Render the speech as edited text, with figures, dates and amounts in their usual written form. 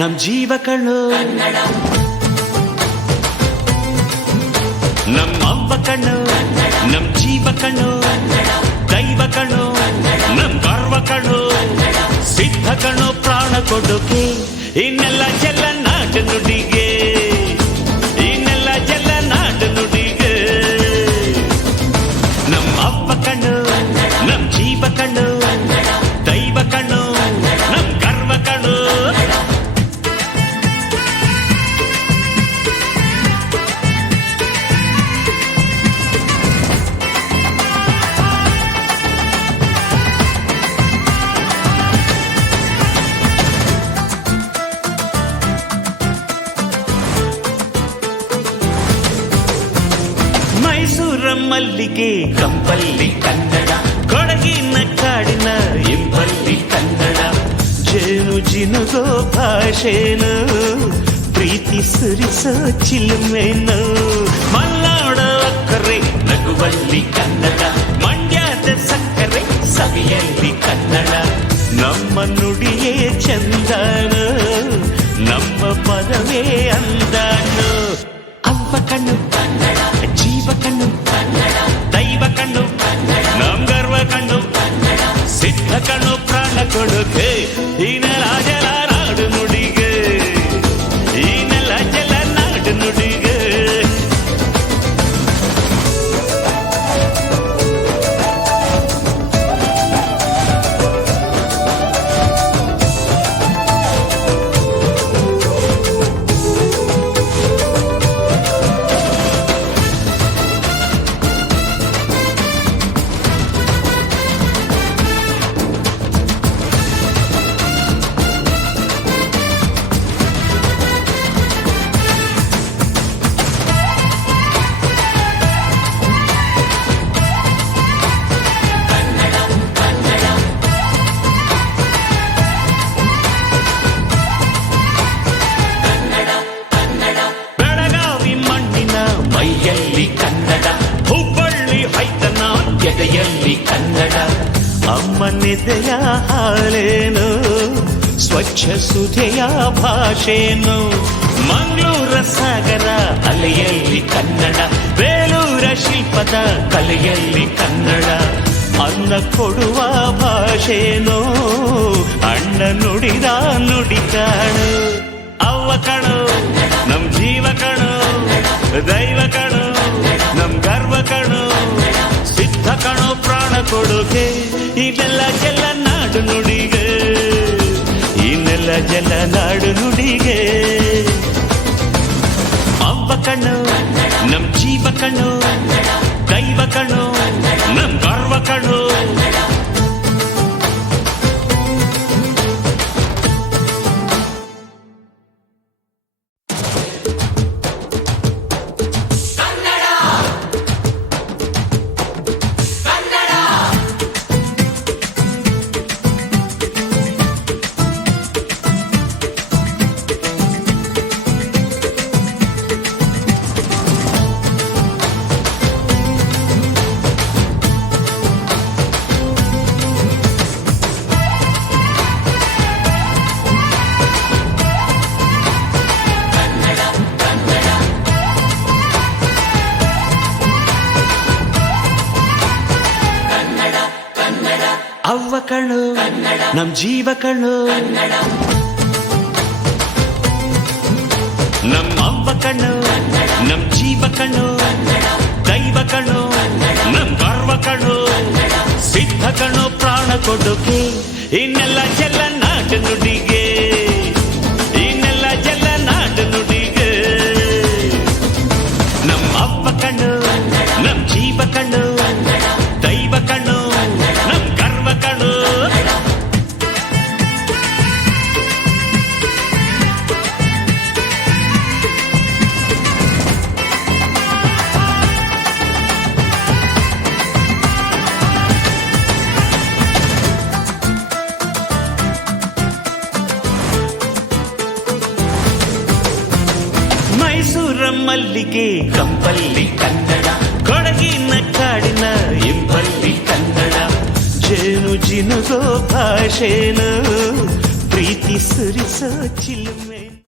ನಮ್ ಜೀವ ಕಣ್ಣು, ನಮ್ಮವ್ವ ಕಣ್ಣು, ನಮ್ ಜೀವ ಕಣ್ಣು, ದೈವ ಕಣ್ಣು, ನಮ್ ಗರ್ವ ಕಣ್ಣು, ಸಿದ್ಧ ಕಣ್ಣು, ಪ್ರಾಣ ಕೊಡೋಕೆ ಇನ್ನೆಲ್ಲ ಚೆಲ್ಲ ನಾಡು ನುಡಿಗೆ, ಇನ್ನೆಲ್ಲ ಚೆಲ್ಲ ನಾಡು ನುಡಿಗೆ. ನಮ್ಮವ್ವ ಕಣ್ಣು, ನಮ್ ಜೀವ ಕಣ್ಣು, ದೈವ ಕಣ್ಣು, ನಮ್ ಗರ್ವ ಕಣ್ಣು. ಮೈಸೂರ ಮಲ್ಲಿಗೆ ಕಂಪಲ್ಲಿ ಕನ್ನಡ, ಕೊಡಗಿನ ಕಾಡಿನ ಇಂಪಲ್ಲಿ ಕನ್ನಡ, ಜೇನು ಜಿನುಗೋ ಭಾಷೆನು, ಪ್ರೀತಿ ಸುರಿಸೋ ಚಿಲುಮೆನು, ಮಲ್ನಾಡ ಅಕ್ಕರೆ ನಗುವಲ್ಲಿ ಕನ್ನಡ, ಮಂಡ್ಯದ ಸಕ್ಕರೆ ಸವಿಯಲ್ಲಿ ಕನ್ನಡ, ನಮ್ಮ ನುಡಿಯೇ ಚಂದನು, ನಮ್ಮ ಪದವೇ ಅಂದನು. ಅವ್ವ ಕಣ್ಣು ಕನ್ನಡ, ಜೀವ ಕಣ್ಣು ಕನ್ನಡ, ದೈವ ಕಣ್ಣು ಕನ್ನಡ, ನಮ್ ಗರ್ವ ಕಣ್ಣು ಕನ್ನಡ, ಸಿದ್ಧ ಕಣ್ಣು, ಪ್ರಾಣ ಕೊಡುಗೆ ಈ ನೆಲ ಜಲ ನಾಡು ನುಡಿಗೆ, ಈ ನೆಲ ಜಲ ನಾಡು ನುಡಿಗೆ. ಮೈಯಲ್ಲಿ ಕನ್ನಡ, ಹುಬ್ಬಳ್ಳಿ ಹೈತನ ಎದೆಯಲ್ಲಿ ಕನ್ನಡ, ಅಮ್ಮನೆದೆಯ ಹಾಲೇನು, ಸ್ವಚ್ಛ ಸುಧೆಯ ಭಾಷೆನು, ಮಂಗಳೂರ ಸಾಗರ ಅಲೆಯಲ್ಲಿ ಕನ್ನಡ, ಬೇಲೂರ ಶಿಲ್ಪದ ಕಲೆಯಲ್ಲಿ ಕನ್ನಡ, ಅನ್ನ ಕೊಡುವ ಭಾಷೆನು, ಅಣ್ಣ ನುಡಿದ ನುಡಿ ಕಾಣು. ಅವ್ವ ಕಣು, ನಮ್ ಜೀವ ಕಣು, ದೈವ ಕಣು, ನಮ್ ಗರ್ವ ಕಣು, ಸಿದ್ಧ ಕಣು, ಪ್ರಾಣ ಕೊಡುಗೆ ಇದೆಲ್ಲ ಜಲ ನಾಡು ನುಡಿಗೆ, ಇನ್ನೆಲ್ಲ ಜಲ ನಾಡು ನುಡಿಗೆ. ಅವ್ವ ಕಣ್ಣು, ನಮ್ ಜೀವ ಕಣ್ಣು, ದೈವ ಕಣು, ನಮ್ ಗರ್ವ ಕಣು. ಅವ್ವ ಕಣ್ಣು, ನಮ್ ಜೀವ ಕಣ್ಣು, ನಮ್ಮವ್ವ ಕಣ್ಣು, ನಮ್ ಜೀವ ಕಣ್ಣು, ದೈವ ಕಣ್ಣು, ನಮ್ ಗರ್ವ ಕಣ್ಣು, ಸಿದ್ಧ ಕಣ್ಣು, ಪ್ರಾಣ ಕೊಡುಗೆ ಇನ್ನೆಲ್ಲ ಜಲ ನಾಡು ನುಡಿಗೆ, ಇನ್ನೆಲ್ಲ ಜಲ ನಾಡು ನುಡಿಗೆ. ನಮ್ಮವ್ವ ಕಣ್ಣು, ನಮ್ ಜೀವ ಕಣ್ಣು, ದೈವ ಕಣ್ಣು, ನಮ್ ಗರ್ವ ಕಣ್ಣು. ಮೈಸೂರ ಮಲ್ಲಿಗೆ ಕಂಪಲ್ಲಿ ಕನ್ನಡ, ಕೊಡಗಿನ ಕಾಡಿನ ಇಂಪಲ್ಲಿ ಕನ್ನಡ, ಜೇನು ಜಿನುಗೋ ಭಾಷೆನು, ಪ್ರೀತಿ ಸುರಿಸೋ ಚಿಲುಮೆ